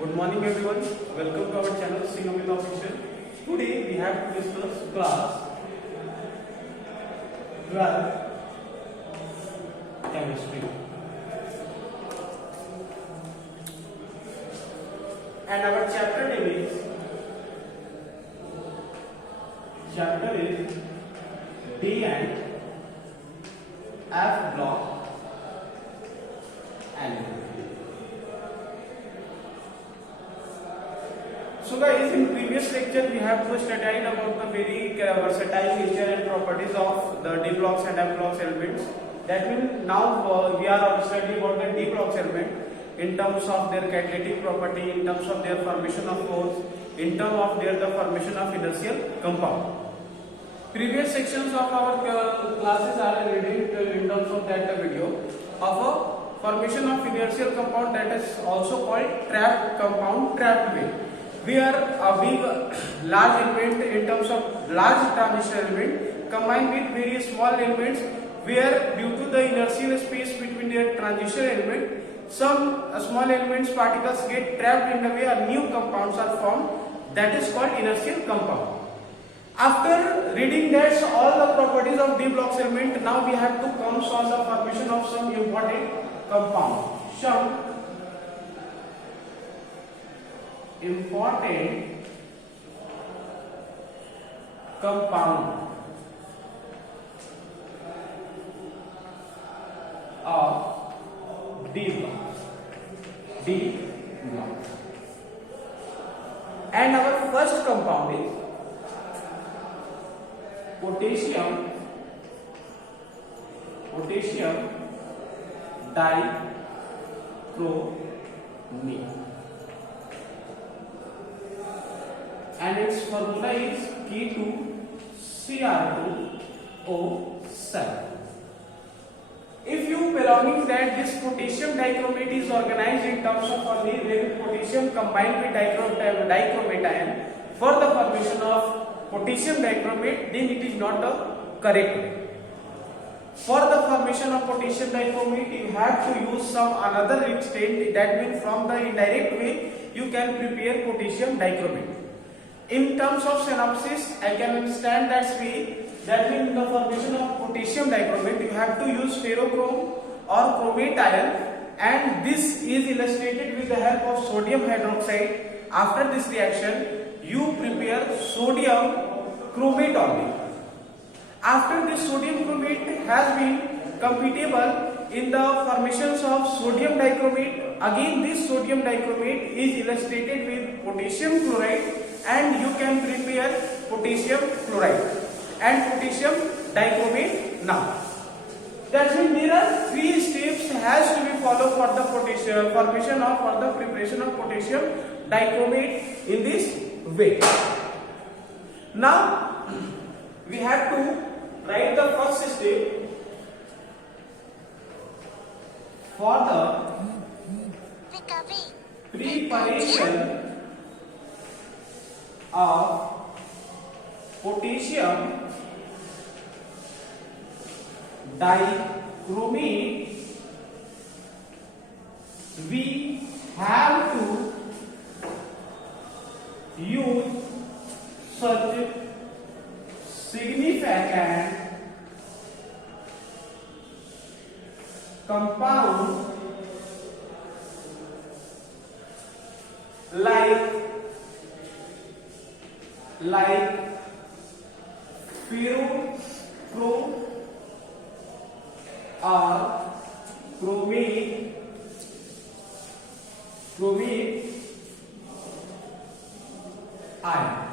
Good morning everyone. Welcome to our channel Singamit Official. Today we have to discuss class 12 chemistry. And our chapter name is D and F block element. So guys, in previous lecture we have studied about the very versatile nature and properties of the D blocks and F blocks elements. That means now we are studying about the D blocks element in terms of their catalytic property, in terms of their formation of force, in terms of their the formation of inertial compound. Previous sections of our classes are ready in terms of that video of a formation of inertial compound, that is also called trapped compound, trapped wave. We are a big large element in terms of large transition element combined with various small elements, where due to the inertial space between their transition element, some small elements particles get trapped in the way a new compounds are formed, that is called inertial compound. After reading that all the properties of D blocks element, now we have to come on the formation of some important compound. Some important compound of D blocks. And our first compound is potassium dichromate, and its formula is K2Cr2O7. If you belonging that this potassium dichromate is organized in terms of only when potassium combined with dichromate ion for the formation of potassium dichromate, then it is not the correct way. For the formation of potassium dichromate, you have to use some another extent, that means from the indirect way you can prepare potassium dichromate. In terms of synopsis, I can understand that way. That means the formation of potassium dichromate, you have to use ferrochrome or chromate ion, and this is illustrated with the help of sodium hydroxide. After this reaction, you prepare sodium chromate only. After this sodium chromate has been compatible in the formations of sodium dichromate, again this sodium dichromate is illustrated with potassium chloride, and you can prepare potassium chloride and potassium dichromate now. That means there are three steps has to be followed for the potassium formation of for the preparation of potassium dichromate in this way. Now we have to write the first step for the preparation of potassium dichromate. We have to use such significant compound like ferrochrome or chromate ion.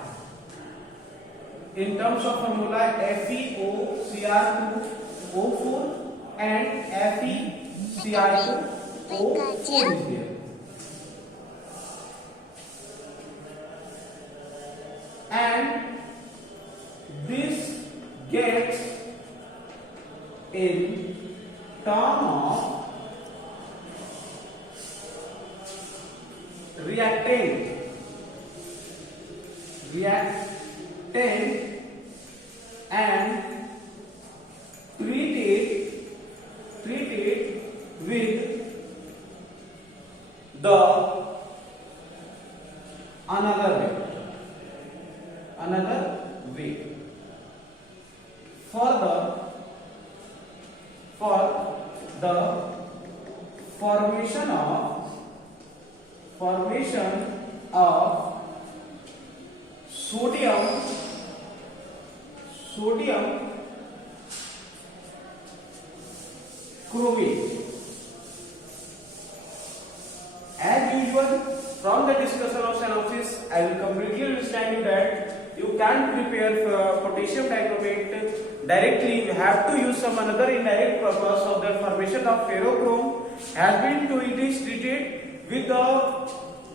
In terms of formula, FeOCr2O4 and FeCr2O4 is there. And this gets in term of reactant and treat it with the the formation of sodium chromate. As usual, from the discussion of synopsis, I will completely understand you that you can't prepare potassium dichromate directly. You have to use some another indirect process of the formation of ferrochrome. Has been to it is treated with the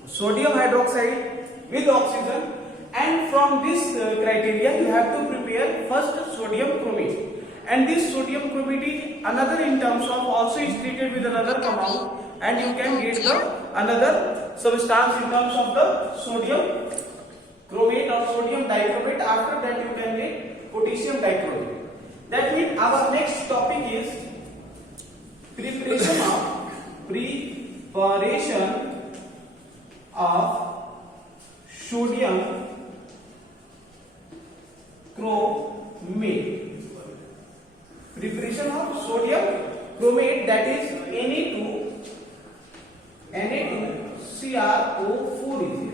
sodium hydroxide with oxygen, and from this criteria you have to prepare first sodium chromate. And this sodium chromate is another in terms of also is treated with another compound, and you can get the another substance in terms of the sodium chromate or sodium dichromate. After that you can get potassium dichromate. That means our next topic is preparation of sodium chromate. Preparation of sodium chromate, that is Na2CrO4 is here.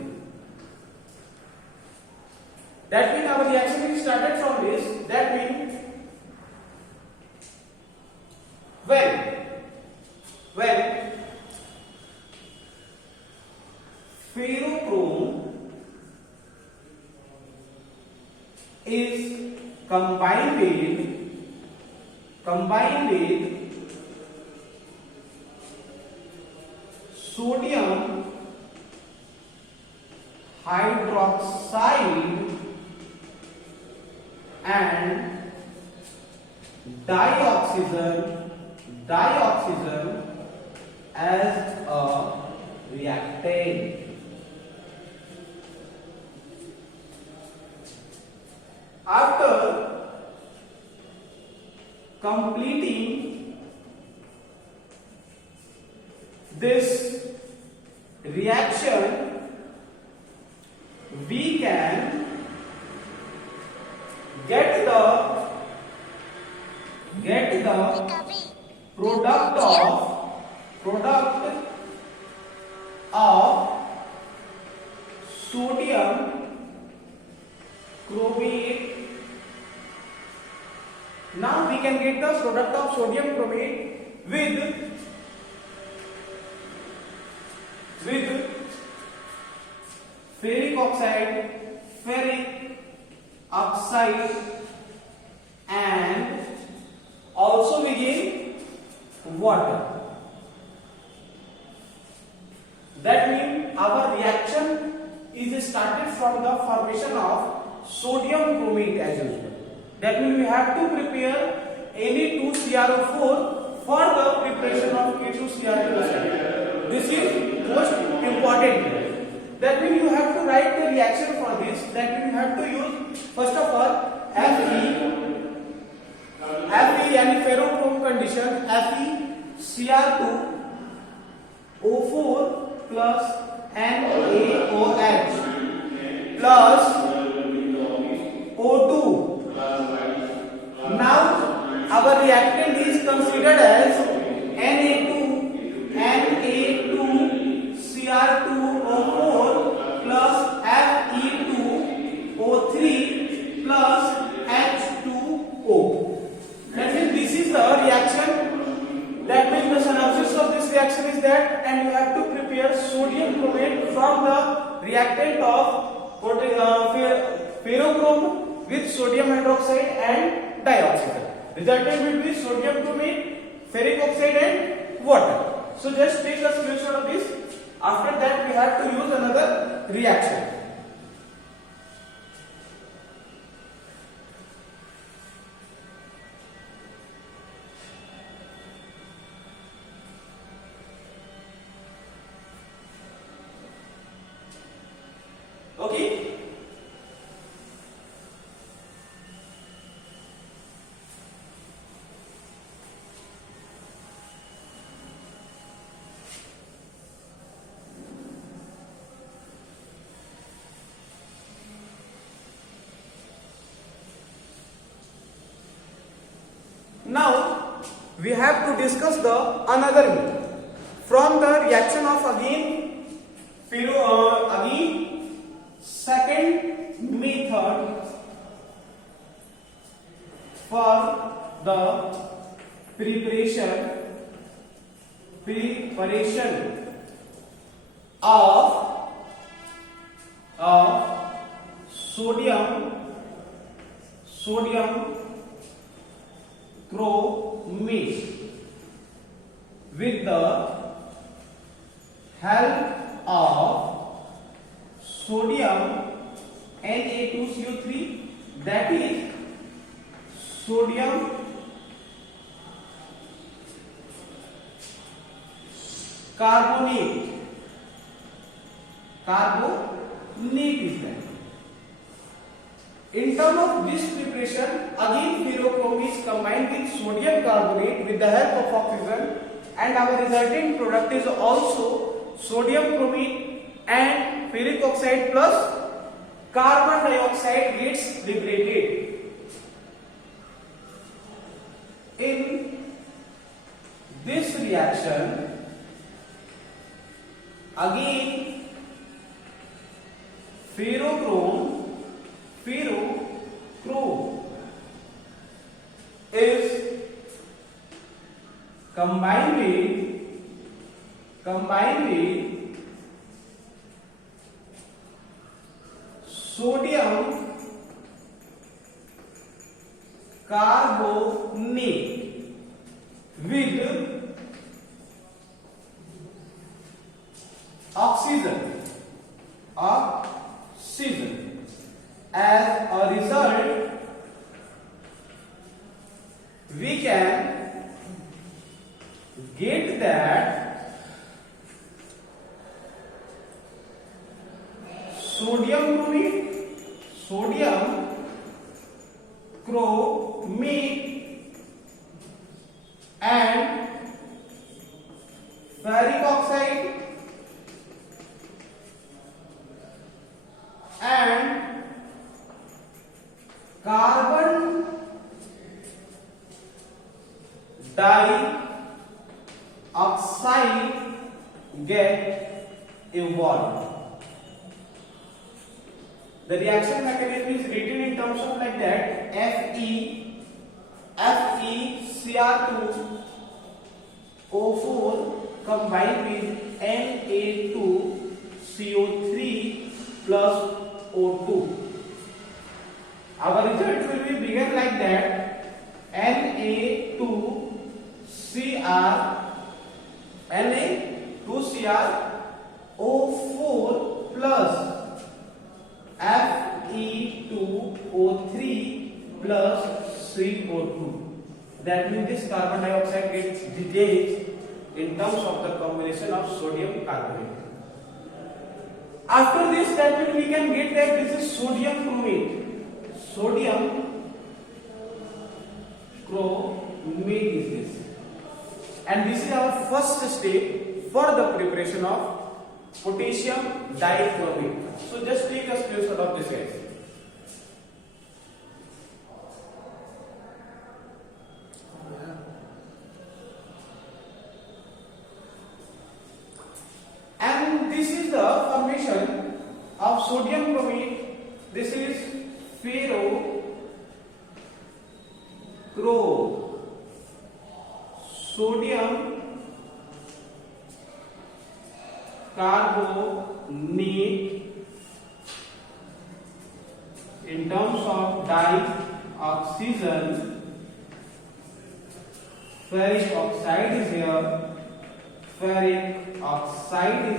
That means our reaction is started from this. That means when ferrochrome is combined with sodium hydroxide and dioxygen as a reactant. After completing this reaction, we can get the product of sodium chromate. Now we can get the product of sodium chromate with ferric oxide, and also we get water. That means our reaction is started from the formation of sodium chromate as usual. That means we have to prepare Na2CrO4 for the preparation of K2Cr2. This is most important. That means you have to write the reaction for this. That means you have to use first of all Fe and ferrochrome condition, FeCr2O4 plus NaOH plus O2. Now our reactant is considered as Na2Cr2O4 plus Fe2O3 plus H2O. That means this is the reaction. That means the synopsis of this reaction is that, and you have to prepare sodium chromate from the reactant of ferrochrome with sodium hydroxide and dioxygen. Resultant will be sodium chromate, ferric oxide and water. So just take a screenshot of this. After that we have to use another reaction. Okay. Now we have to discuss the another method. From the reaction of again second method for the preparation of sodium chromate with the help of sodium Na2CO3, that is sodium carbonate is that. In terms of this preparation, again ferrochrome is combined with sodium carbonate with the help of oxygen, and our resulting product is also sodium chromate and ferric oxide plus carbon dioxide gets liberated. In this reaction, again ferrochrome is combined with sodium carbonate with oxygen. As a result, we can get that sodium chromate and ferric oxide and carbon dioxide get evolved. The reaction mechanism is written in terms of like that: FeCr2O4 combined with Na2CO3 plus O2. Our result will be begin like that: Na2CrO4 plus Fe2O3 plus CO2. That means this carbon dioxide gets detached in terms of the combination of sodium carbonate. After this, that means we can get that this is sodium chromate. Sodium chromate is this, and this is our first step for the preparation of potassium dichromate. So just take a screenshot of this, guys. And this is the formation of sodium chromate. This is ferrochrome, sodium carbonate in terms of dioxygen. Ferric oxide is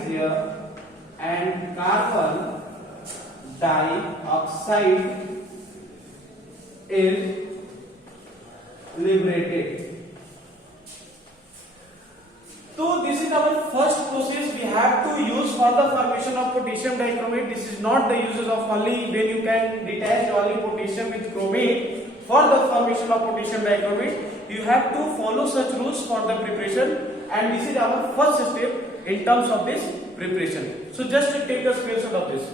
here, and carbon dioxide is liberated. So this is our first process we have to use for the formation of potassium dichromate. This is not the uses of only when you can detach only potassium with chromate. For the formation of potassium dichromate, you have to follow such rules for the preparation, and this is our first step in terms of this preparation. So just take a screenshot of this.